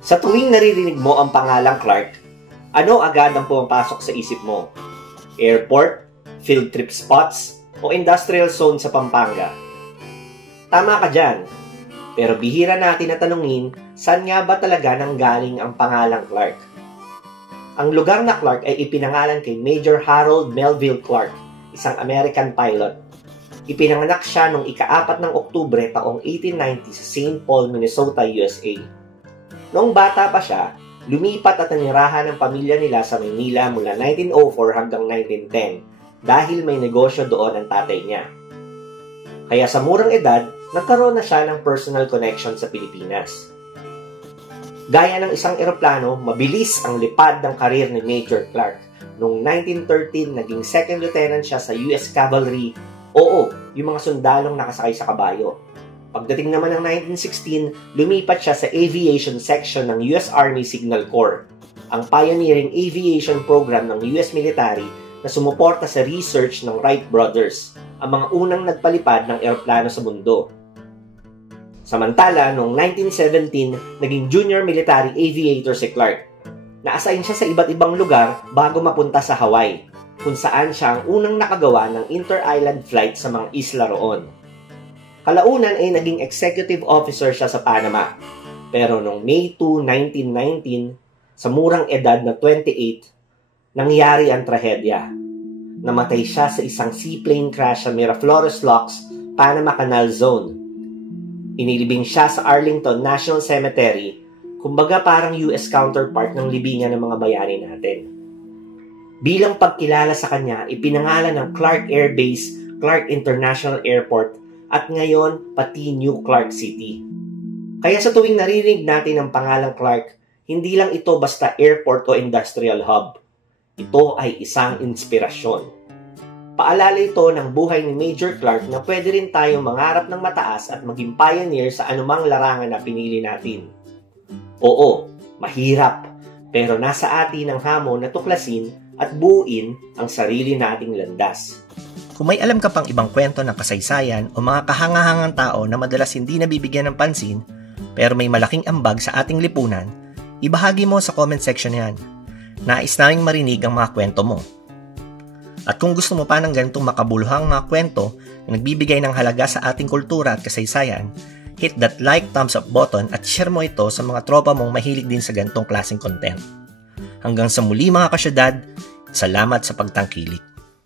Sa tuwing naririnig mo ang pangalang Clark, ano agad ang pumapasok sa isip mo? Airport, field trip spots, o industrial zone sa Pampanga? Tama ka dyan. Pero bihira natin na tanungin, saan nga ba talaga nanggaling ang pangalang Clark? Ang lugar na Clark ay ipinangalan kay Major Harold Melville Clark, isang American pilot. Ipinanganak siya noong ika-4 ng Oktubre taong 1890 sa St. Paul, Minnesota, USA. Noong bata pa siya, lumipat at nanirahan ng pamilya nila sa Maynila mula 1904 hanggang 1910 dahil may negosyo doon ang tatay niya. Kaya sa murang edad, nagkaroon na siya ng personal connection sa Pilipinas. Gaya ng isang eroplano, mabilis ang lipad ng karir ni Major Clark. Noong 1913, naging second lieutenant siya sa US Cavalry. Oo, yung mga sundalong nakasakay sa kabayo. Pagdating naman ng 1916, lumipat siya sa Aviation Section ng US Army Signal Corps, ang pioneering aviation program ng US military na sumuporta sa research ng Wright Brothers, ang mga unang nagpalipad ng eroplano sa mundo. Samantala, noong 1917, naging junior military aviator si Clark. Na-assign siya sa iba't ibang lugar bago mapunta sa Hawaii, kung saan siya ang unang nakagawa ng inter-island flight sa mga isla roon. Kalaunan ay naging executive officer siya sa Panama. Pero noong May 2, 1919, sa murang edad na 28, nangyari ang trahedya. Namatay siya sa isang seaplane crash sa Miraflores Locks, Panama Canal Zone. Inilibing siya sa Arlington National Cemetery, kumbaga parang US counterpart ng libingan ng mga bayani natin. Bilang pagkilala sa kanya, ipinangalan ng Clark Air Base, Clark International Airport, at ngayon pati New Clark City. Kaya sa tuwing naririnig natin ang pangalang Clark, hindi lang ito basta airport o industrial hub. Ito ay isang inspirasyon. Paalala ito ng buhay ni Major Clark na pwede rin tayong mangarap ng mataas at maging pioneer sa anumang larangan na pinili natin. Oo, mahirap, pero nasa atin ang hamon na tuklasin at buuin ang sarili nating landas. Kung may alam ka pang ibang kwento ng kasaysayan o mga kahangahangang tao na madalas hindi nabibigyan ng pansin pero may malaking ambag sa ating lipunan, ibahagi mo sa comment section yan. Nais naming marinig ang mga kwento mo. At kung gusto mo pa ng ganitong makabuluhang mga kwento na nagbibigay ng halaga sa ating kultura at kasaysayan, hit that like, thumbs up button at share mo ito sa mga tropa mong mahilig din sa ganitong klaseng content. Hanggang sa muli mga kasyudad, salamat sa pagtangkilik.